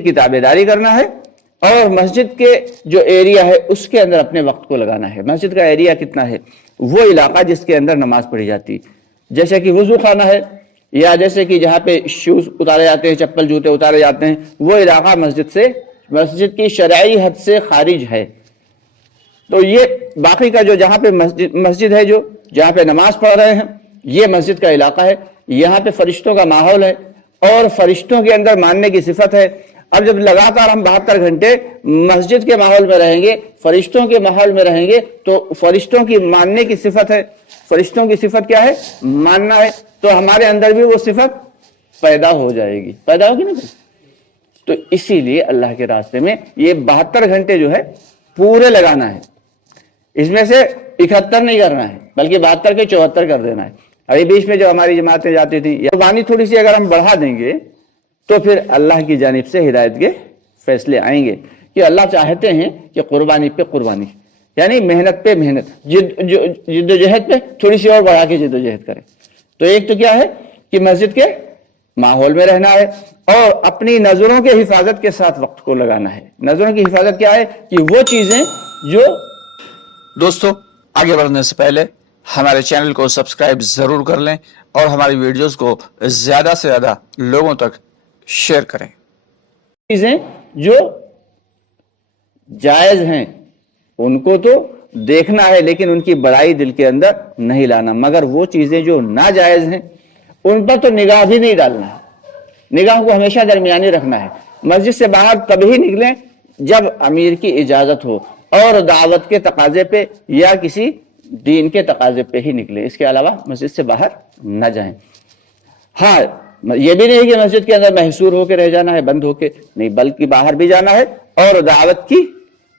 کی تابعداری کرنا ہے اور مسجد کے جو ایریا ہے اس کے اندر اپنے وقت کو لگانا ہے۔ مسجد کا ایریا کتنا ہے؟ وہ علاقہ جس کے اندر نماز پڑھی جاتی، جیسے کہ وضو خانہ ہے، یا جیسے کہ جہاں پہ شوز اتارے جاتے ہیں، چپل جوتے اتارے جاتے ہیں، وہ علاقہ مسجد کی شرعی حد سے خارج ہے۔ تو یہ باقی کا جو جہاں پہ مسجد ہے، جو جہاں پہ نماز پڑھ رہے ہیں، یہ مسجد کا علاقہ ہے، یہاں پہ فرشتوں کا ماحول ہے اور فرشتوں کے اندر ماننے کی صفت ہے۔ اب جب لگاتار ہم 72 گھنٹے مسجد کے ماحول میں رہیں گے، فرشتوں کے ماحول میں رہیں گے، تو فرشتوں کی ماننے کی صفت ہے۔ فرشتوں کی صفت کیا ہے؟ ماننا ہے۔ تو ہمارے اندر بھی وہ صفت پیدا ہو جائے گی، پیدا ہوگی نا۔ تو اسی لیے اللہ کے راستے میں یہ 72 گھنٹے جو ہے پورے لگانا ہے، اس میں سے 71 نہیں کرنا ہے، بلکہ 72 کے 74 کر دینا ہے۔ ابھی بیچ میں جو ہماری جماعتیں جاتی تھی، یہ قربانی تھوڑی سی اگر ہم بڑھا دیں گے تو پھر اللہ کی جانب سے ہدایت کے فیصلے آئیں گے کہ اللہ چاہتے ہیں کہ قربانی پہ قربانی، یعنی محنت پہ محنت، جد و جہد پہ تھوڑی سی اور بڑھا کے جد و جہد کریں۔ تو ایک تو کیا ہے کہ مسجد کے ماحول میں رہنا ہے اور اپنی نظروں کے حفاظت کے ساتھ وقت کو لگانا ہے۔ نظروں کی حفاظت کیا ہے کہ وہ چیزیں جو دوستو آگے بڑھنے سے پہلے ہمارے چینل کو سبسکرائب ضرور کر لیں اور ہماری ویڈیوز کو زیادہ سے زیادہ لوگوں تک شیئر کریں۔ چیزیں جو جائز ہیں ان کو تو دیکھنا ہے، لیکن ان کی بڑائی دل کے اندر نہیں لانا، مگر وہ چیزیں جو ناجائز ہیں ان پر تو نگاہ بھی نہیں ڈالنا ہے۔ نگاہ کو ہمیشہ درمیانی رکھنا ہے۔ مسجد سے باہر تبھی نکلیں جب امیر کی اجازت ہو اور دعوت کے تقاضے پہ یا کسی دین کے تقاضے پہ ہی نکلے، اس کے علاوہ مسجد سے باہر نہ جائیں۔ ہاں، یہ بھی نہیں کہ مسجد کے اندر محصور ہو کے رہ جانا ہے، بند ہو کے نہیں، بلکہ باہر بھی جانا ہے اور دعوت کی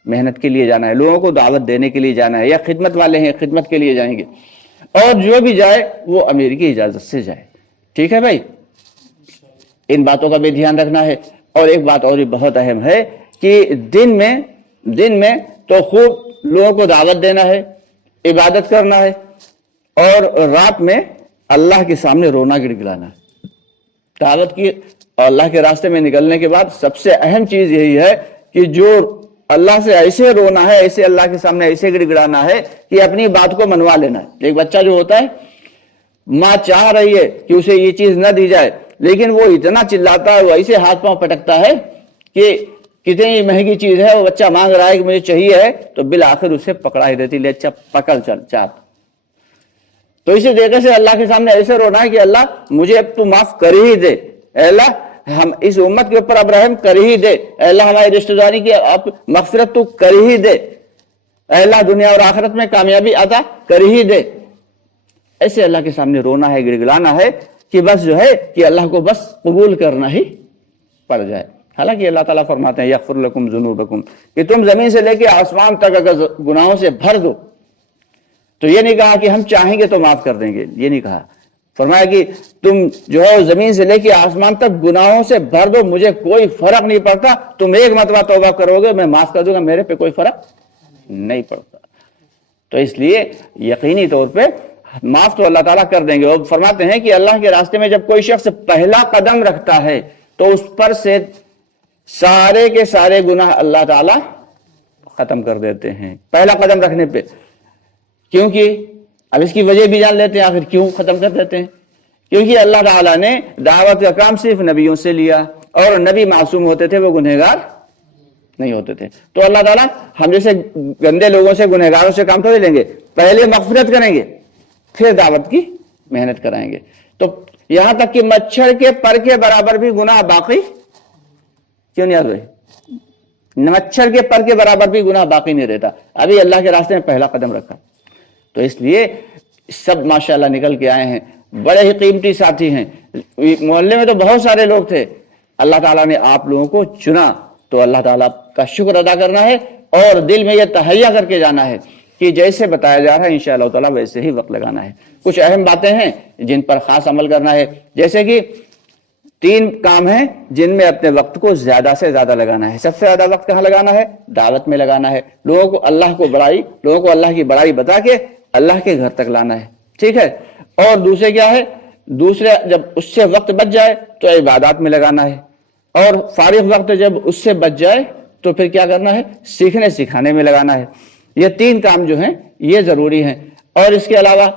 محنت کے لیے جانا ہے، لوگوں کو دعوت دینے کے لیے جانا ہے، یا خدمت والے ہیں خدمت کے لیے جائیں گے، اور جو بھی جائے وہ امیر کی اجازت سے جائے۔ ٹھیک ہے بھائی، ان باتوں کا بھی دھیان رکھنا ہے۔ اور ایک بات اور بھی بہت اہم ہے کہ دن میں تو خوب لوگوں کو دعوت دینا ہے، عبادت کرنا ہے، اور رات میں اللہ کے سامنے رونا گڑگڑانا ہے۔ دعوت کی اور اللہ کے راستے میں نکلنے کے بعد سب سے اہم چیز یہی ہے کہ جو اللہ سے ایسے رونا ہے، ایسے اللہ کے سامنے ایسے گڑگڑانا ہے کہ اپنی بات کو منوا لینا ہے۔ ایک بچہ جو ہوتا ہے، ماں چاہ رہی ہے کہ اسے یہ چیز نہ دی جائے، لیکن وہ اتنا چلاتا ہے، وہ ایسے ہاتھ پاؤں پٹکتا ہے کہ کتنی مہنگی چیز ہے، وہ بچہ مانگ رہا ہے کہ مجھے چاہیے ہے، تو بالآخر اسے پکڑا ہی دیتی، لے اچھا پکڑ چل چاپ۔ تو اسی طریقے سے اللہ کے سامنے ایسے رونا ہے کہ اللہ مجھے اب تو معاف کر ہی دے، اے اللہ ہم اس امت کے اوپر اب رحم کر ہی دے، اے اللہ ہماری رشتہ داری کی اب مغفرت تو کر ہی دے، اے اللہ دنیا اور آخرت میں کامیابی عطا کر ہی دے۔ ایسے اللہ کے سامنے رونا ہے، گڑگڑانا ہے کہ بس جو ہے کہ اللہ کو بس قبول کرنا ہی پڑ جائے۔ حالانکہ اللہ تعالیٰ فرماتے ہیں یغفر لکم ذنوبکم، کہ تم زمین سے لے کے آسمان تک اگر گناہوں سے بھر دو، تو یہ نہیں کہا کہ ہم چاہیں گے تو معاف کر دیں گے، یہ نہیں کہا۔ فرمایا کہ تم جو ہے زمین سے لے کے آسمان تک گناہوں سے بھر دو، مجھے کوئی فرق نہیں پڑتا، تم ایک مرتبہ توبہ کرو گے میں معاف کر دوں گا، میرے پہ کوئی فرق نہیں پڑتا۔ تو اس لیے یقینی طور پہ معاف تو اللہ تعالیٰ کر دیں گے۔ اور فرماتے ہیں کہ اللہ کے راستے میں جب کوئی شخص پہلا قدم رکھتا ہے تو اس پر سے سارے کے سارے گناہ اللہ تعالیٰ ختم کر دیتے ہیں پہلا قدم رکھنے پہ۔ کیونکہ اب اس کی وجہ بھی جان لیتے ہیں آخر کیوں ختم کر دیتے ہیں، کیونکہ اللہ تعالیٰ نے دعوت کا کام صرف نبیوں سے لیا، اور نبی معصوم ہوتے تھے، وہ گنہگار نہیں ہوتے تھے۔ تو اللہ تعالیٰ ہم جیسے گندے لوگوں سے، گنہگاروں سے کام تھوڑے لیں گے، پہلے مغفرت کریں گے پھر دعوت کی محنت کرائیں گے۔ تو یہاں تک کہ مچھر کے پر کے برابر بھی گناہ باقی کیوں نہیں آ رہے، مچھر کے پر کے برابر بھی گناہ باقی نہیں رہتا، ابھی اللہ کے راستے میں پہلا قدم رکھا۔ تو اس لیے سب ماشاءاللہ نکل کے آئے ہیں، بڑے ہی قیمتی ساتھی ہیں۔ محلے میں تو بہت سارے لوگ تھے، اللہ تعالیٰ نے آپ لوگوں کو چنا، تو اللہ تعالیٰ کا شکر ادا کرنا ہے اور دل میں یہ تہیہ کر کے جانا ہے کہ جیسے بتایا جا رہا ہے انشاءاللہ تعالیٰ ویسے ہی وقت لگانا ہے۔ کچھ اہم باتیں ہیں جن پر خاص عمل کرنا ہے، جیسے کہ 3 کام ہیں جن میں اپنے وقت کو زیادہ سے زیادہ لگانا ہے۔ سب سے زیادہ وقت کہاں لگانا ہے؟ دعوت میں لگانا ہے، لوگوں کو اللہ کی بڑائی بتا کے اللہ کے گھر تک لانا ہے، ٹھیک ہے۔ اور دوسرے کیا ہے؟ دوسرے جب اس سے وقت بچ جائے تو عبادات میں لگانا ہے، اور فارغ وقت جب اس سے بچ جائے تو پھر کیا کرنا ہے؟ سیکھنے سکھانے میں لگانا ہے. یہ 3 کام جو ہیں یہ ضروری ہیں. اور اس کے علاوہ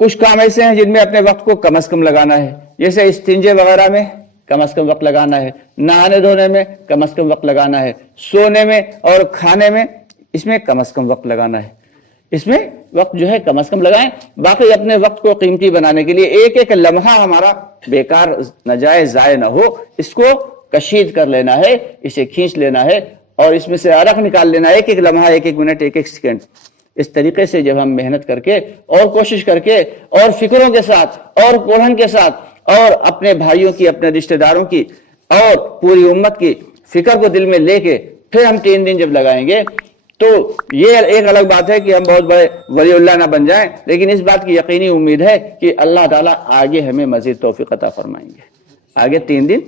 کچھ کام ایسے ہیں جن میں اپنے وقت کو کم از کم لگانا ہے، جیسے استنجے وغیرہ میں کم از کم وقت لگانا ہے، نہانے دھونے میں کم از کم وقت لگانا ہے، سونے میں اور کھانے میں اس میں کم از کم وقت لگانا ہے. اس میں وقت جو ہے کم از کم لگائیں. باقی اپنے وقت کو قیمتی بنانے کے لیے ایک ایک لمحہ ہمارا بیکار ناجائز ضائع نہ ہو، اس کو کشید کر لینا ہے، اسے کھینچ لینا ہے اور اس میں سے عرق نکال لینا ہے. ایک ایک لمحہ، ایک ایک منٹ، ایک ایک سیکنڈ. اس طریقے سے جب ہم محنت کر کے اور کوشش کر کے اور فکروں کے ساتھ اور کوڑھن کے ساتھ اور اپنے بھائیوں کی، اپنے رشتہ داروں کی اور پوری امت کی فکر کو دل میں لے کے پھر ہم 3 دن جب لگائیں گے تو یہ ایک الگ بات ہے کہ ہم بہت بڑے ولی اللہ نہ بن جائیں، لیکن اس بات کی یقینی امید ہے کہ اللہ تعالیٰ آگے ہمیں مزید توفیق عطا فرمائیں گے. آگے 3 دن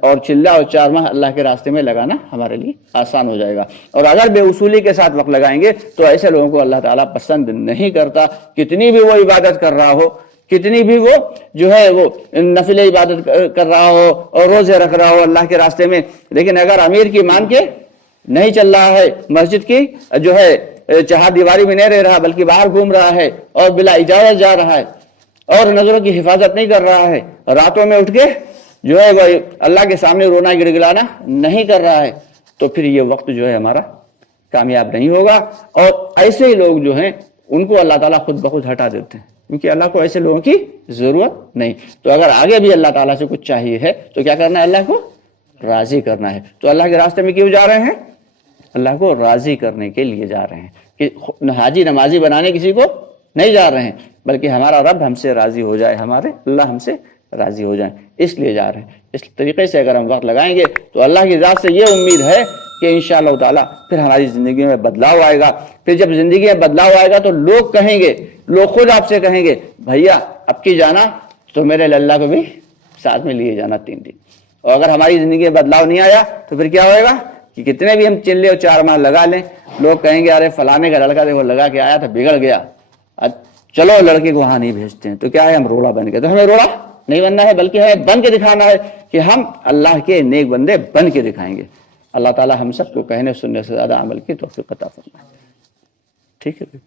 اور چلہ اور 4 ماہ اللہ کے راستے میں لگانا ہمارے لیے آسان ہو جائے گا. اور اگر بے اصولی کے ساتھ وقت لگائیں گے تو ایسے لوگوں کو اللہ تعالیٰ پسند نہیں کرتا. کتنی بھی وہ عبادت کر رہا ہو، کتنی بھی وہ جو ہے وہ نفل عبادت کر رہا ہو اور روزے رکھ رہا ہو اللہ کے راستے میں، لیکن اگر امیر کی مان کے نہیں چل رہا ہے، مسجد کی جو ہے چہار دیواری میں نہیں رہ رہا بلکہ باہر گھوم رہا ہے اور بلا اجازت جا رہا ہے اور نظروں کی حفاظت نہیں کر رہا ہے، راتوں میں اٹھ کے جو ہے وہ اللہ کے سامنے رونا گڑگڑانا نہیں کر رہا ہے، تو پھر یہ وقت جو ہے ہمارا کامیاب نہیں ہوگا. اور ایسے ہی لوگ جو ہیں ان کو اللہ تعالیٰ خود بخود ہٹا دیتے ہیں، کیونکہ اللہ کو ایسے لوگوں کی ضرورت نہیں. تو اگر آگے بھی اللہ تعالیٰ سے کچھ چاہیے ہے تو کیا کرنا ہے؟ اللہ کو راضی کرنا ہے. تو اللہ کے راستے میں کیوں جا رہے ہیں؟ اللہ کو راضی کرنے کے لیے جا رہے ہیں. کہ حاجی نمازی بنانے کسی کو نہیں جا رہے ہیں، بلکہ ہمارا رب ہم سے راضی ہو جائے، ہمارے اللہ ہم سے راضی ہو جائیں، اس لیے جا رہے ہیں. اس طریقے سے اگر ہم وقت لگائیں گے تو اللہ کی ذات سے یہ امید ہے کہ انشاءاللہ تعالیٰ پھر ہماری زندگی میں بدلاؤ آئے گا. پھر جب زندگی میں بدلاؤ آئے گا تو لوگ کہیں گے، لوگ خود آپ سے کہیں گے بھیا اب کی جانا تو میرے اللہ کو بھی ساتھ میں لیے جانا 3 دن. اور اگر ہماری زندگی میں بدلاؤ نہیں آیا تو پھر کیا ہوئے گا کہ کتنے بھی ہم چلے اور 4 ماہ لگا لیں، لوگ کہیں گے ارے فلانے کا لڑکا دیکھو لگا کے آیا تھا بگڑ گیا، چلو لڑکے کو وہاں نہیں بھیجتے ہیں. تو کیا ہے؟ ہم روڑا بن گئے. تو ہمیں روڑا نہیں بننا ہے بلکہ ہمیں بن کے دکھانا ہے کہ ہم اللہ کے نیک بندے بن کے دکھائیں گے. اللہ تعالیٰ ہم سب کو کہنے سننے سے زیادہ عمل کی توفیق عطا فرمائے. ٹھیک ہے.